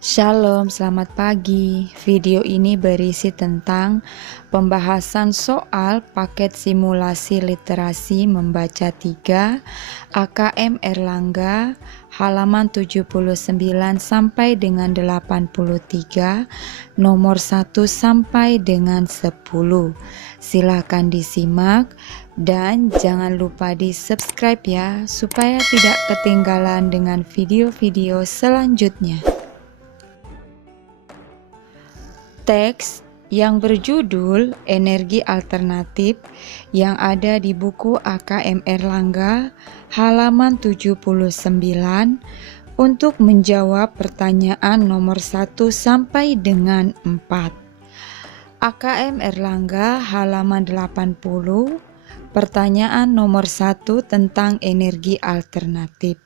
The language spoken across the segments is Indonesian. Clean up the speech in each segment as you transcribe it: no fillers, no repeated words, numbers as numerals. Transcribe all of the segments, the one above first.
Shalom, selamat pagi. Video ini berisi tentang pembahasan soal paket simulasi literasi membaca 3 AKM Erlangga halaman 79 sampai dengan 83, nomor 1 sampai dengan 10. Silakan disimak dan jangan lupa di subscribe ya, supaya tidak ketinggalan dengan video-video selanjutnya. Teks yang berjudul Energi Alternatif yang ada di buku AKM Erlangga halaman 79 untuk menjawab pertanyaan nomor 1 sampai dengan 4. AKM Erlangga halaman 80, pertanyaan nomor 1 tentang energi alternatif.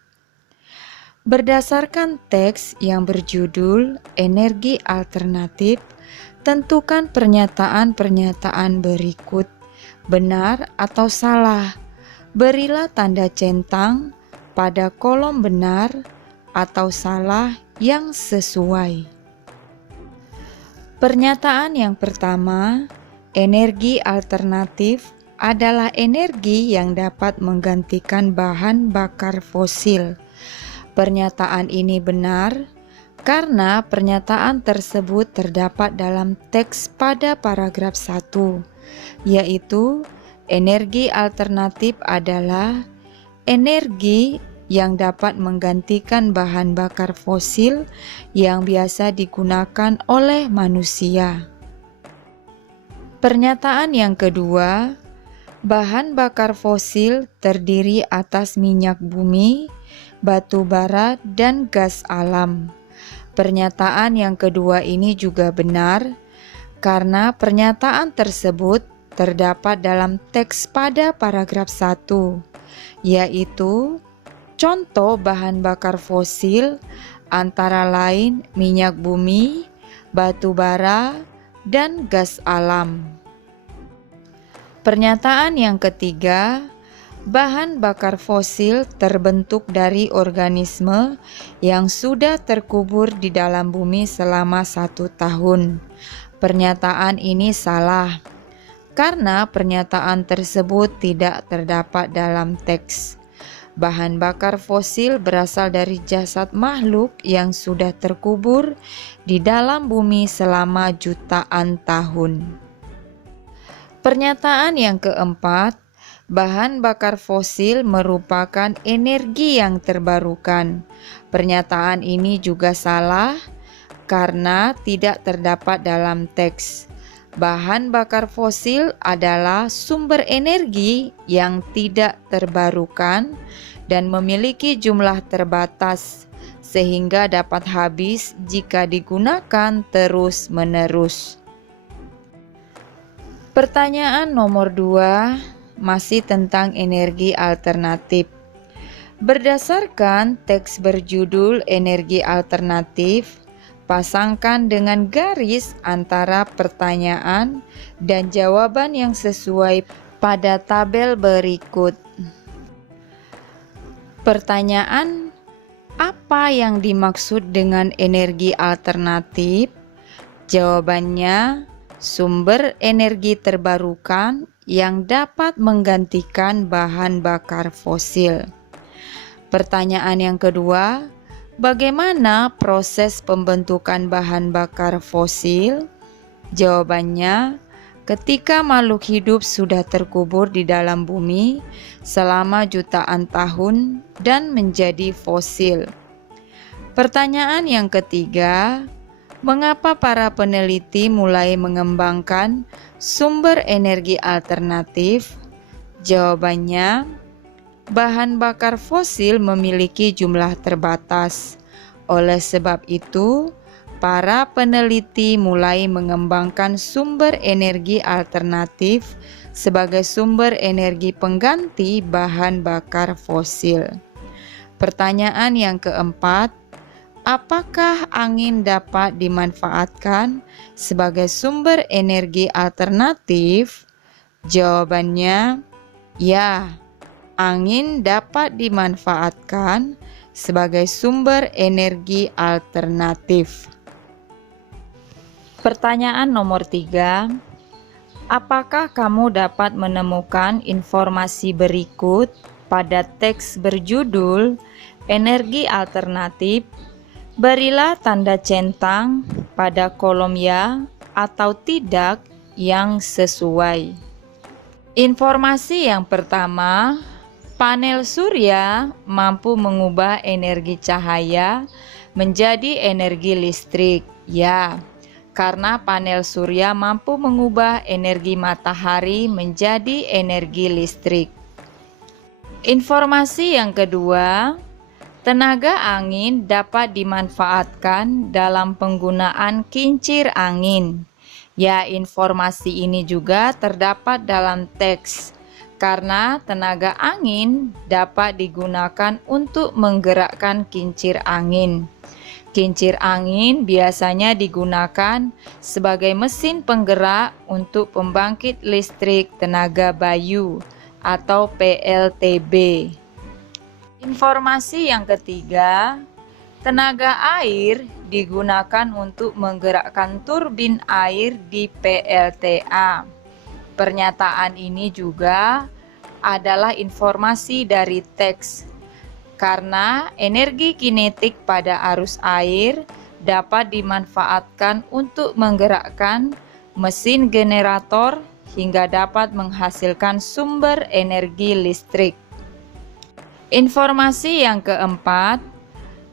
Berdasarkan teks yang berjudul Energi Alternatif, tentukan pernyataan-pernyataan berikut, benar atau salah. Berilah tanda centang pada kolom benar atau salah yang sesuai. Pernyataan yang pertama, energi alternatif adalah energi yang dapat menggantikan bahan bakar fosil. Pernyataan ini benar karena pernyataan tersebut terdapat dalam teks pada paragraf 1, yaitu energi alternatif adalah energi yang dapat menggantikan bahan bakar fosil yang biasa digunakan oleh manusia. Pernyataan yang kedua, bahan bakar fosil terdiri atas minyak bumi, batu bara, dan gas alam. Pernyataan yang kedua ini juga benar karena pernyataan tersebut terdapat dalam teks pada paragraf 1, yaitu contoh bahan bakar fosil antara lain minyak bumi, batu bara, dan gas alam. Pernyataan yang ketiga, bahan bakar fosil terbentuk dari organisme yang sudah terkubur di dalam bumi selama 1 tahun. Pernyataan ini salah, karena pernyataan tersebut tidak terdapat dalam teks. Bahan bakar fosil berasal dari jasad makhluk yang sudah terkubur di dalam bumi selama jutaan tahun. Pernyataan yang keempat, bahan bakar fosil merupakan energi yang terbarukan. Pernyataan ini juga salah karena tidak terdapat dalam teks. Bahan bakar fosil adalah sumber energi yang tidak terbarukan dan memiliki jumlah terbatas, sehingga dapat habis jika digunakan terus-menerus. Pertanyaan nomor 2 masih tentang energi alternatif. Berdasarkan teks berjudul Energi Alternatif, pasangkan dengan garis antara pertanyaan dan jawaban yang sesuai pada tabel berikut. Pertanyaan, apa yang dimaksud dengan energi alternatif? Jawabannya, sumber energi terbarukan yang dapat menggantikan bahan bakar fosil. Pertanyaan yang kedua, bagaimana proses pembentukan bahan bakar fosil? Jawabannya, ketika makhluk hidup sudah terkubur di dalam bumi selama jutaan tahun dan menjadi fosil. Pertanyaan yang ketiga, mengapa para peneliti mulai mengembangkan sumber energi alternatif? Jawabannya, bahan bakar fosil memiliki jumlah terbatas. Oleh sebab itu, para peneliti mulai mengembangkan sumber energi alternatif sebagai sumber energi pengganti bahan bakar fosil. Pertanyaan yang keempat, apakah angin dapat dimanfaatkan sebagai sumber energi alternatif? Jawabannya, ya, angin dapat dimanfaatkan sebagai sumber energi alternatif. Pertanyaan nomor 3. Apakah kamu dapat menemukan informasi berikut pada teks berjudul Energi Alternatif? Berilah tanda centang pada kolom ya atau tidak yang sesuai. Informasi yang pertama, panel surya mampu mengubah energi cahaya menjadi energi listrik. Ya, karena panel surya mampu mengubah energi matahari menjadi energi listrik. Informasi yang kedua, tenaga angin dapat dimanfaatkan dalam penggunaan kincir angin. Ya, informasi ini juga terdapat dalam teks, karena tenaga angin dapat digunakan untuk menggerakkan kincir angin. Kincir angin biasanya digunakan sebagai mesin penggerak untuk pembangkit listrik tenaga bayu atau PLTB. Informasi yang ketiga, tenaga air digunakan untuk menggerakkan turbin air di PLTA. Pernyataan ini juga adalah informasi dari teks, karena energi kinetik pada arus air dapat dimanfaatkan untuk menggerakkan mesin generator hingga dapat menghasilkan sumber energi listrik. Informasi yang keempat,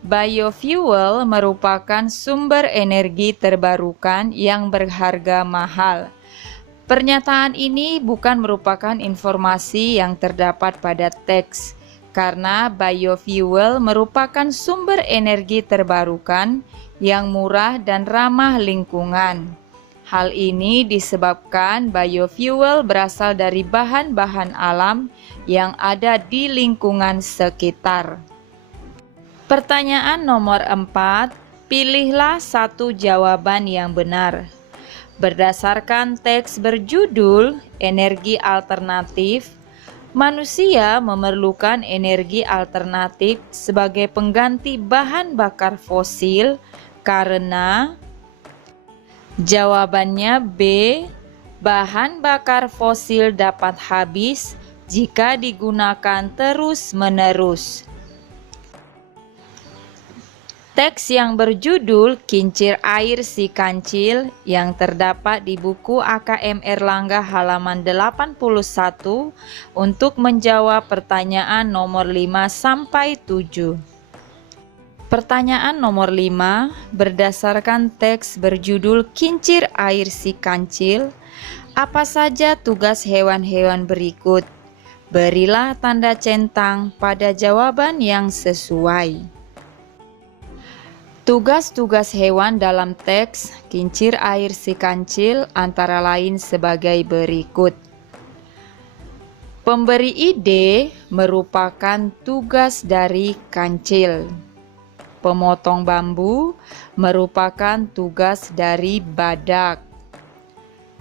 biofuel merupakan sumber energi terbarukan yang berharga mahal. Pernyataan ini bukan merupakan informasi yang terdapat pada teks, karena biofuel merupakan sumber energi terbarukan yang murah dan ramah lingkungan. Hal ini disebabkan biofuel berasal dari bahan-bahan alam yang ada di lingkungan sekitar. Pertanyaan nomor 4, pilihlah satu jawaban yang benar. Berdasarkan teks berjudul Energi Alternatif, manusia memerlukan energi alternatif sebagai pengganti bahan bakar fosil karena jawabannya B. Bahan bakar fosil dapat habis jika digunakan terus-menerus. Teks yang berjudul Kincir Air Si Kancil yang terdapat di buku AKM Erlangga halaman 81 untuk menjawab pertanyaan nomor 5 sampai 7. Pertanyaan nomor 5, berdasarkan teks berjudul Kincir Air Si Kancil, apa saja tugas hewan-hewan berikut? Berilah tanda centang pada jawaban yang sesuai. Tugas-tugas hewan dalam teks Kincir Air Si Kancil antara lain sebagai berikut. Pemberi ide merupakan tugas dari kancil. Pemotong bambu merupakan tugas dari badak.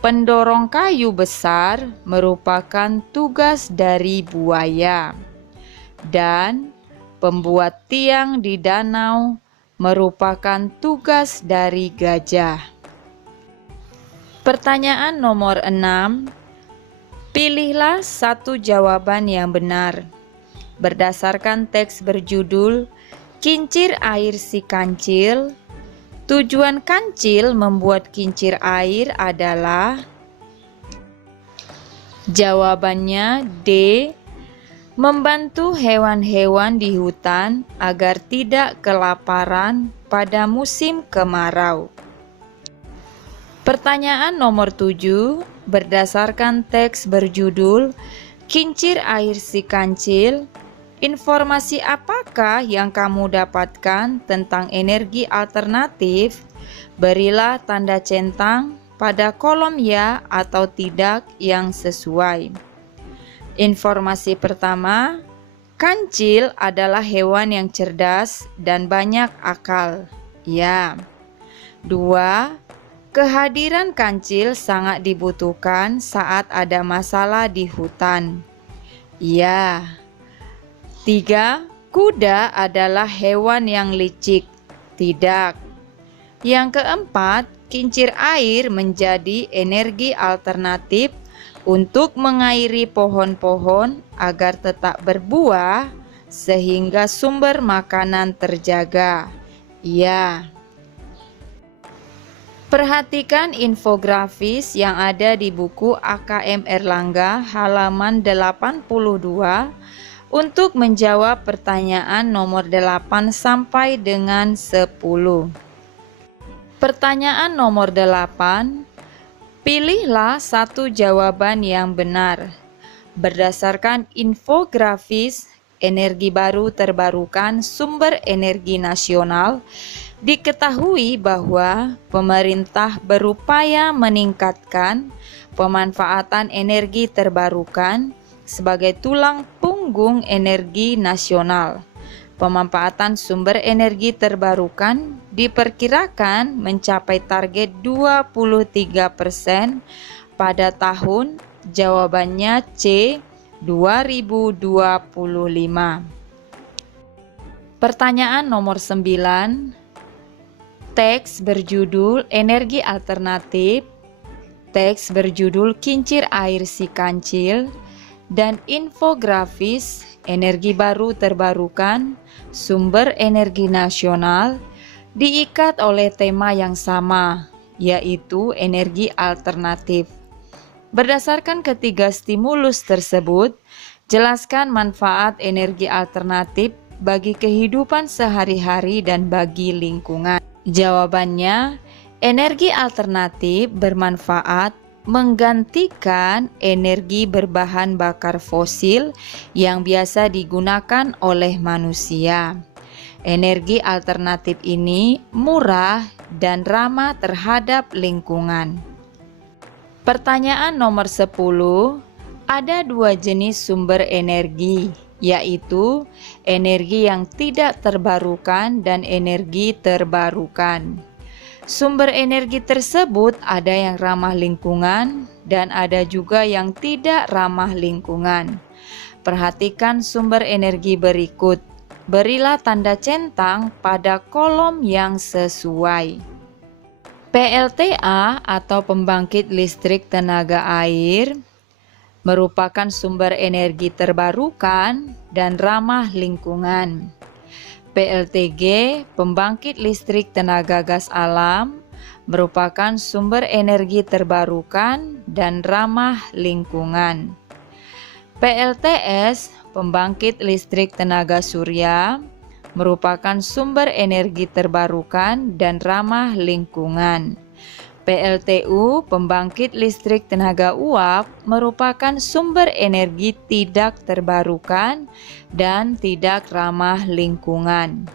Pendorong kayu besar merupakan tugas dari buaya. Dan pembuat tiang di danau merupakan tugas dari gajah. Pertanyaan nomor 6. Pilihlah satu jawaban yang benar. Berdasarkan teks berjudul Kincir Air Si Kancil, tujuan kancil membuat kincir air adalah jawabannya D. Membantu hewan-hewan di hutan agar tidak kelaparan pada musim kemarau. Pertanyaan nomor 7, berdasarkan teks berjudul Kincir Air Si Kancil, informasi apakah yang kamu dapatkan tentang energi alternatif? Berilah tanda centang pada kolom ya atau tidak yang sesuai. Informasi pertama, kancil adalah hewan yang cerdas dan banyak akal. Ya. 2. Kehadiran kancil sangat dibutuhkan saat ada masalah di hutan. Ya. 3. Kuda adalah hewan yang licik. Tidak. Yang keempat, kincir air menjadi energi alternatif untuk mengairi pohon-pohon agar tetap berbuah sehingga sumber makanan terjaga. Ya. Perhatikan infografis yang ada di buku AKM Erlangga halaman 82 untuk menjawab pertanyaan nomor 8 sampai dengan 10. Pertanyaan nomor 8, pilihlah satu jawaban yang benar. Berdasarkan infografis energi baru terbarukan sumber energi nasional, diketahui bahwa pemerintah berupaya meningkatkan pemanfaatan energi terbarukan sebagai tulang punggung energi nasional. Pemanfaatan sumber energi terbarukan diperkirakan mencapai target 23% pada tahun. Jawabannya C, 2025. Pertanyaan nomor 9. Teks berjudul Energi Alternatif, teks berjudul Kincir Air Si Kancil, dan infografis energi baru terbarukan sumber energi nasional diikat oleh tema yang sama, yaitu energi alternatif. Berdasarkan ketiga stimulus tersebut, jelaskan manfaat energi alternatif bagi kehidupan sehari-hari dan bagi lingkungan. Jawabannya, energi alternatif bermanfaat menggantikan energi berbahan bakar fosil yang biasa digunakan oleh manusia. Energi alternatif ini murah dan ramah terhadap lingkungan. Pertanyaan nomor 10, ada dua jenis sumber energi, yaitu energi yang tidak terbarukan dan energi terbarukan. Sumber energi tersebut ada yang ramah lingkungan dan ada juga yang tidak ramah lingkungan. Perhatikan sumber energi berikut. Berilah tanda centang pada kolom yang sesuai. PLTA atau pembangkit listrik tenaga air merupakan sumber energi terbarukan dan ramah lingkungan. PLTG, pembangkit listrik tenaga gas alam, merupakan sumber energi terbarukan dan ramah lingkungan. PLTS, pembangkit listrik tenaga surya, merupakan sumber energi terbarukan dan ramah lingkungan. PLTU, pembangkit listrik tenaga uap, merupakan sumber energi tidak terbarukan dan tidak ramah lingkungan.